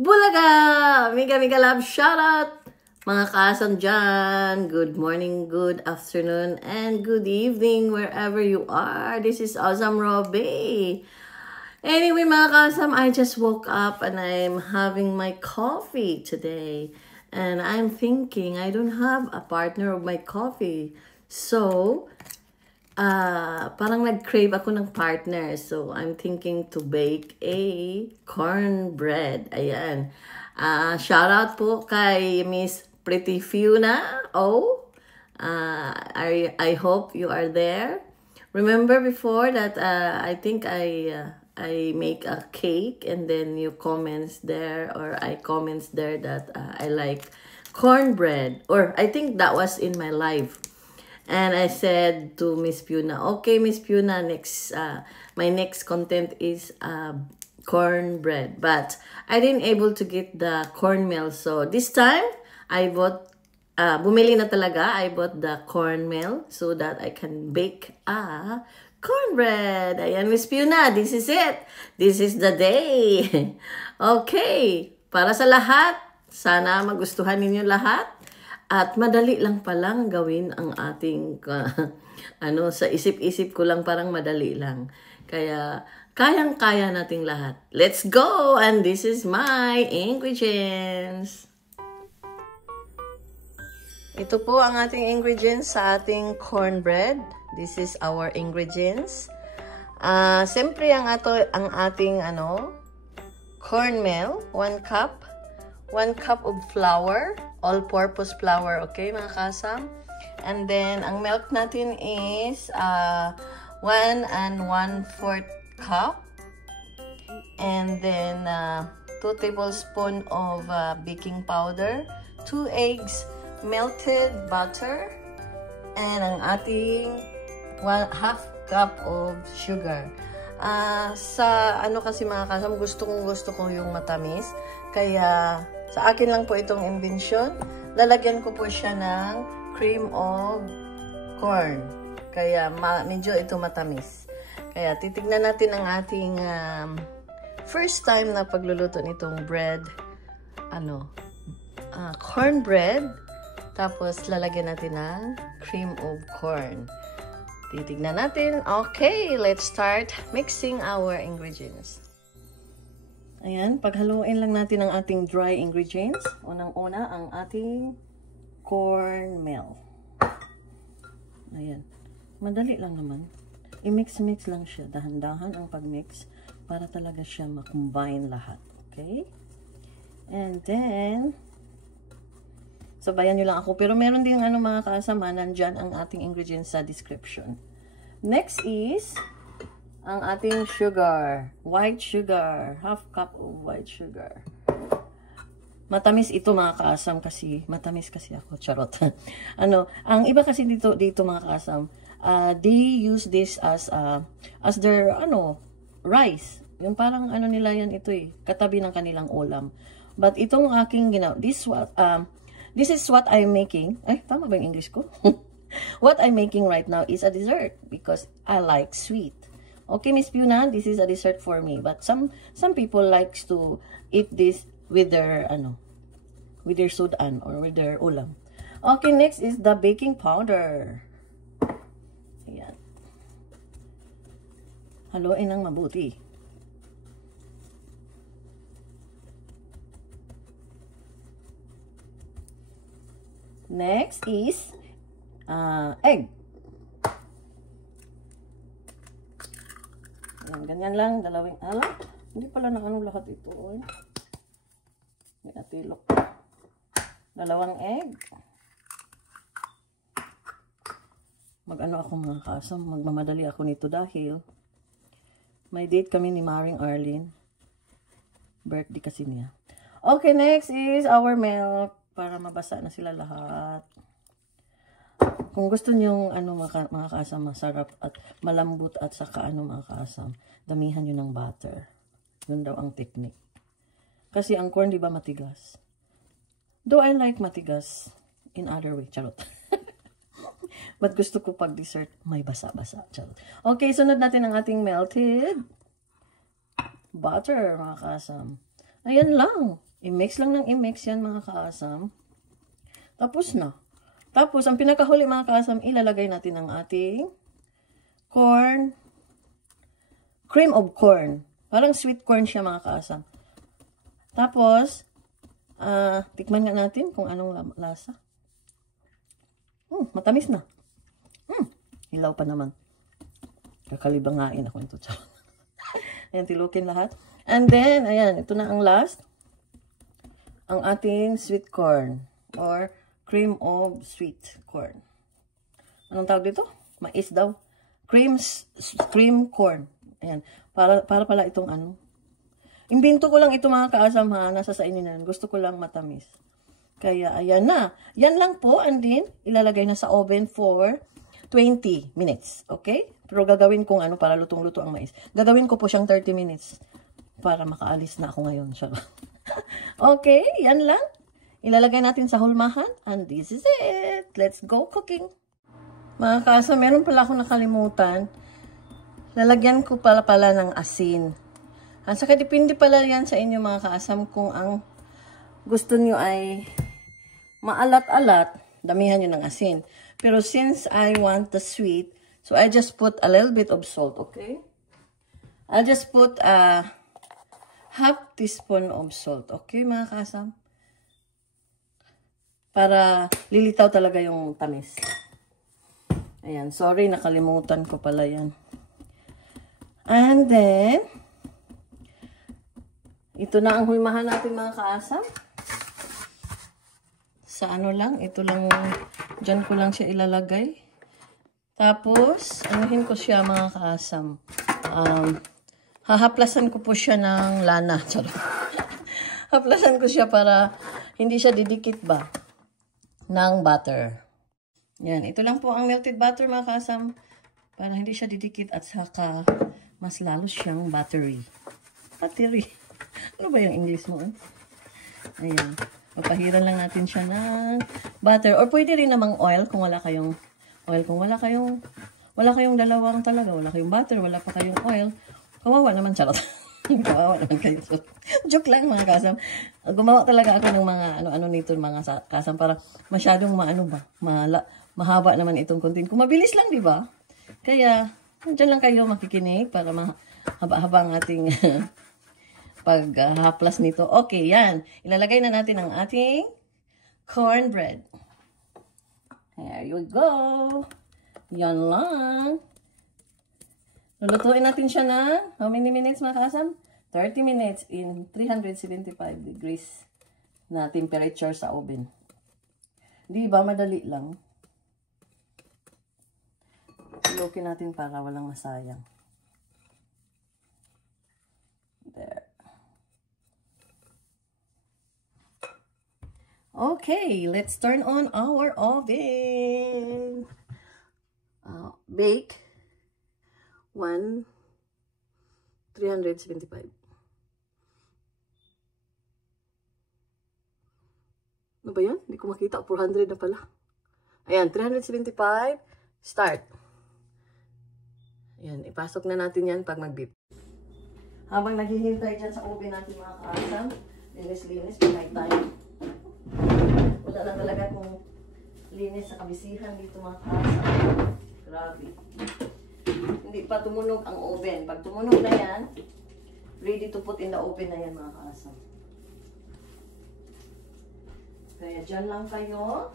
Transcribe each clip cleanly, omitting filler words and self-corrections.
Bulaga! Mega love shoutout! Mga kaasam dyan, good morning, good afternoon, and good evening wherever you are. This is Awesome Robbie. Anyway, mga kaasam, I just woke up and I'm having my coffee today. And I'm thinking I don't have a partner of my coffee. So, parang nag-crave ako ng partner. So, I'm thinking to bake a cornbread. Ayan. Shout out po kay Miss Pretty Fiona. I hope you are there. Remember before that I think I make a cake and then you comments there or I comments there that I like cornbread. Or I think that was in my live. And I said to Miss Puna, okay, Miss Puna, my next content is cornbread. But I didn't able to get the cornmeal. So this time, I bought, bumili na talaga. I bought the cornmeal so that I can bake a cornbread. Ayan, Miss Puna, this is it. This is the day. Okay, para sa lahat, sana magustuhan ninyo lahat. At madali lang palang gawin ang ating, sa isip-isip ko lang parang madali lang. Kaya, kayang-kaya nating lahat. Let's go! And this is my ingredients. Ito po ang ating ingredients sa ating cornbread. This is our ingredients. Siyempre, ang ating, cornmeal, 1 cup. 1 cup of flour. All-purpose flour, okay, mga kasam? And then, ang milk natin is 1 1/4 cup. And then, 2 tablespoons of baking powder, 2 eggs, melted butter, and ang ating 1/2 cup of sugar. Kasi mga kasam, gusto ko yung matamis. Kaya, sa akin lang po itong invention. Lalagyan ko po siya ng cream of corn. Kaya medyo ito matamis. Kaya titignan natin ang ating first time na pagluluto nitong bread. Cornbread. Tapos lalagyan natin ng cream of corn. Titignan natin. Okay, let's start mixing our ingredients. Ayan, paghaluin lang natin ang ating dry ingredients. Unang-una, ang ating cornmeal. Ayan. Madali lang naman. I-mix-mix lang siya. Dahan-dahan ang pag-mix para talaga siya ma-combine lahat. Okay? And then, sabayan nyo lang ako. Pero meron din mga kasama, nandyan ang ating ingredients sa description. Next is ang ating sugar, white sugar, 1/2 cup of white sugar. Matamis ito mga kaasam kasi, matamis kasi ako, charot. Ang iba kasi dito mga kaasam, they use this as their, rice. Yung parang nila yan ito katabi ng kanilang ulam. But itong aking ginawa, this is what I'm making. Ay, tama ba yung English ko? What I'm making right now is a dessert because I like sweet. Okay, Miss Puna, this is a dessert for me. But some people likes to eat this with their sudan or with their ulam. Okay, next is the baking powder. Ayan. Haluin ng mabuti. Next is egg. Ayan, ganyan lang, dalawang hindi pala lahat ito. May natilok. Dalawang egg. Ako mga kasam, magmamadali ako nito dahil may date kami ni Maring Arlene. Birthday kasi niya. Okay, next is our milk para mabasa na sila lahat. Kung gusto nyo mga kaasam, masarap at malambot at saka mga kaasam, damihan nyo ng butter. Yun daw ang technique. Kasi ang corn, di ba, matigas? Though I like matigas in other way. Charot. But gusto ko pag dessert, may basa-basa. Charot. Okay, sunod natin ang ating melted butter, mga kaasam. Ayan lang. I-mix lang ng i-mix yan mga kaasam. Tapos na. Tapos, ang pinakahuli mga kaasam, ilalagay natin ang ating corn, cream of corn. Parang sweet corn siya mga kaasam. Tapos, tikman nga natin kung anong lasa. Matamis na. Hilaw pa naman. Kakalibangain ako nito. Ayan, tilukin lahat. And then, ayan, ito na ang last. Ang ating sweet corn or cream of sweet corn. Anong tawag dito? Mais daw. Cream corn. Ayan. Para pala itong ano. Imbento ko lang ito mga kaasam ha. Nasa sa inyo na. Gusto ko lang matamis. Kaya ayan na. Yan lang po. And then, ilalagay na sa oven for 20 minutes. Okay? Pero gagawin kong ano para lutong-luto ang mais. Gagawin ko po siyang 30 minutes. Para makaalis na ako ngayon. Okay? Yan lang. Ilalagay natin sa hulmahan. And this is it. Let's go cooking. Mga kaasam, meron pala akong nakalimutan. Lalagyan ko pala ng asin. At saka depende pala yan sa inyo mga kaasam kung ang gusto nyo ay maalat-alat, damihan nyo ng asin. Pero since I want the sweet, so I just put a little bit of salt, okay? I'll just put a half teaspoon of salt, okay mga kaasam? Para lilitaw talaga yung tamis. Ayan, sorry, nakalimutan ko pala yan. And then, ito na ang hulmahan natin mga kaasam. Sa ano lang, ito lang, dyan ko lang siya ilalagay. Tapos, anuhin ko siya mga kaasam. Hahaplasan ko po siya ng lana. Haplasan ko siya para hindi siya didikit ba ng butter. Yan, ito lang po ang melted butter mga kaasam. Para hindi siya didikit at saka mas lalo siyang buttery. Buttery. Ano ba yung English mo? Ayan. Papahiran lang natin siya ng butter. Or pwede rin namang oil kung wala kayong oil. Kung wala kayong dalawang talaga. Wala kayong butter, wala pa kayong oil. Kawawa naman, charot. Kawawa naman kayo. So, joke lang mga kasam. Gumawa talaga ako ng mga ano-ano nito mga kasam para masyadong mahaba naman itong content. Kung mabilis lang, di ba? Kaya, dyan lang kayo makikinig para mahaba-haba ang ating paghaplas nito. Okay, yan. Ilalagay na natin ang ating cornbread. There you go. Yan lang. Lulutuin natin siya na how many minutes mga kasam? 30 minutes in 375 degrees na temperature sa oven. Di ba? Madali lang. Lutuin natin para walang masayang. There. Okay, let's turn on our oven. Bake 375. Ano ba yan? Hindi ko makita. 400 na pala. Ayan, 375. Start. Ayan, ipasok na natin yan pag mag-beep. Habang naghihintay dyan sa oven natin mga kaasam, linis-linis, pinay tayo. Wala lang talaga kung linis sa kabisihan dito mga kaasam. Grabe. Hindi pa tumunog ang oven. Pag tumunog na yan, ready to put in the oven na yan mga kaasam. Kaya dyan lang kayo.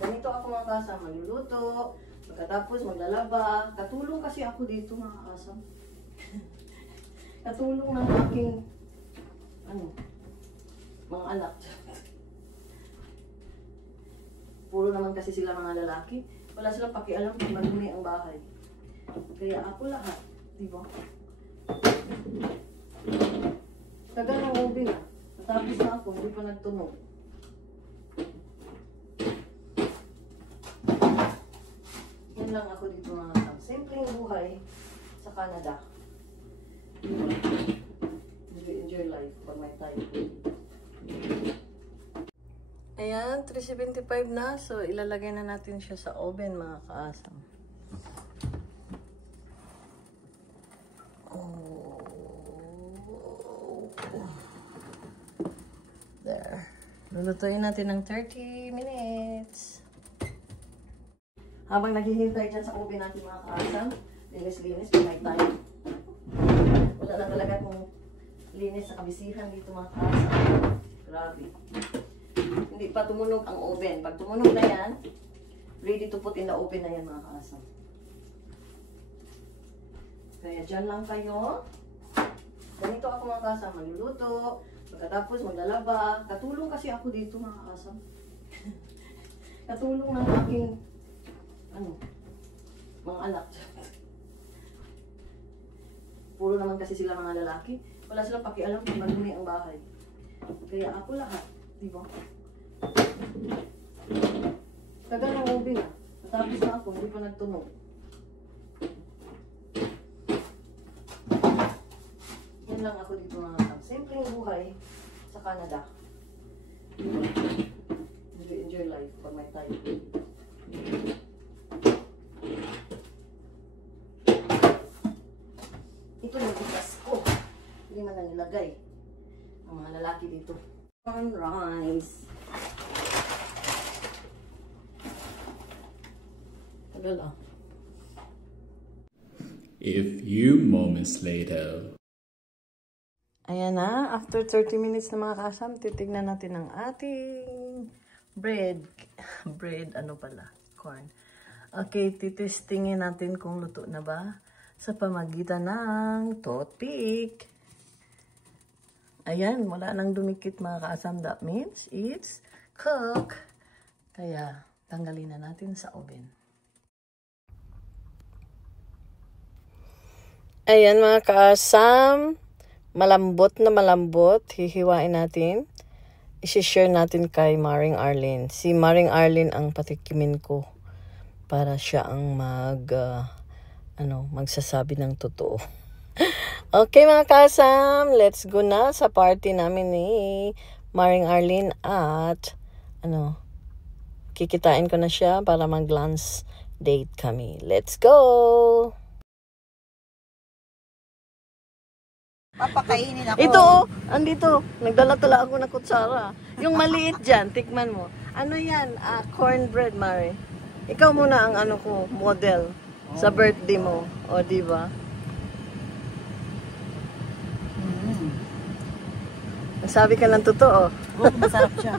Ganito ako mga kaasam. Magluluto. Pagkatapos maglalaba. Katulong kasi ako dito mga kaasam. Katulong ng aking mga anak. Puro naman kasi sila mga lalaki. Wala silang pakialam kung madumi ang bahay. Kaya ako lahat. Diba? Tagal ng oven na. Natapos na ako. Hindi pa nagtunog. Yan lang ako dito mga kasam. Simpleng buhay sa Canada. Enjoy life pag may time. Ayan, 375 na. So, ilalagay na natin siya sa oven, mga kaasam. Lulutuin natin ng 30 minutes. Habang naghihintay dyan sa oven natin mga kaasam, linis-linis, pinay tayo. Wala na talaga kung linis sa kabisihan dito mga kaasam. Grabe. Hindi pa tumunog ang oven. Pag tumunog na yan, ready to put in the oven na yan mga kaasam. Kaya dyan lang kayo. Ganito ako mga kaasam, magluluto. Pagkatapos maglalaba. Katulong kasi ako dito mga kaasam. Katulong ng aking mga anak. Puro naman kasi sila mga lalaki. Wala silang pakialam kung madumi ang bahay. Kaya ako lahat. Diba? Tagal ng oven na. Natapos na ako, hindi pa nagtunog. Yan lang ako dito mga kaasam. Simpleng buhay sa Canada. Enjoy life for my time. Ito yung bigas ko. Hindi man lang nilagay ang mga lalaki dito. Corn rice. Tagal ah. A few moments later. Ayan na, after 30 minutes na mga kasam, titignan natin ang ating bread. Bread, ano pala? Corn. Okay, titestingin natin kung luto na ba sa pamagitan ng toothpick. Ayan, wala nang dumikit mga kasam. That means it's cooked. Kaya, tanggalin na natin sa oven. Ayan mga kaasam, malambot na malambot, hihiwain natin. I-share natin kay Maring Arlene. Si Maring Arlene ang patikimin ko para siya ang magsasabi ng totoo. Okay mga kaasam, let's go na sa party namin ni Maring Arlene at kikitain ko na siya para mag-lunch date kami. Let's go! Papakainin ako. Ito, andito. Nagdala-tala ako ng kutsara. Yung maliit dyan, tikman mo. Ano yan? Cornbread, Mare. Ikaw muna ang model sa birthday mo. O, diba? Sabi ka ng totoo. Oh, masarap siya.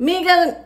Miguel,